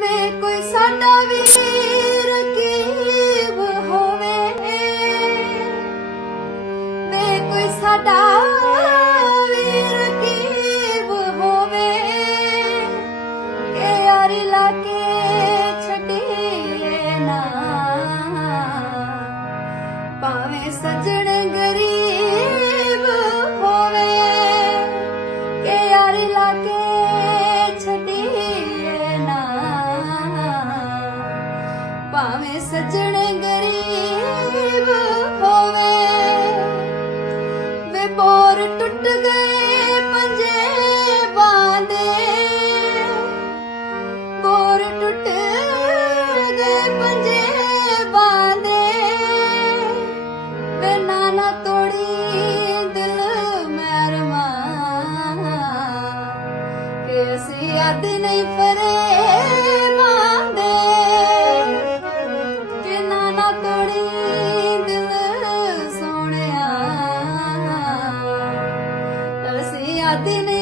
ਵੇ ਕੋਈ ਸਾਡਾ ਵੀਰ ਕੀਵ ਹੋਵੇ। ਵੇ ਕੋਈ ਸਾਡਾ ਵੀਰ ਕੀਵ ਹੋਵੇ। ਕਿ ਯਾਰੀ ਲਾ ਕੇ ਛੱਡੀਏ ਨਾ। ਭਾਵੇਂ ਸੱਜ ਭਾਵੇਂ ਸੱਜਣ ਗਰੀਬ ਹੋਵੇ। ਵੇ ਬੋਰ ਟੁੱਟ ਗਏ ਪੰਜੇ ਬਾਂਦੇ ਬੋਰ ਟੁੱਟ ਗਏ ਪੰਜੇ ਬਾਂਦੇ ਵੇ ਨਾਨਾ ਤੋੜੀ ਦਿਲ ਮਰਮਾ ਕਿ ਅਸੀਂ ਯਾਦ ਨਹੀਂ ਫਰੇ। ਸੋਹਣਿਆ ਅਸੀਂ ਯਾਦ ਨਹੀਂ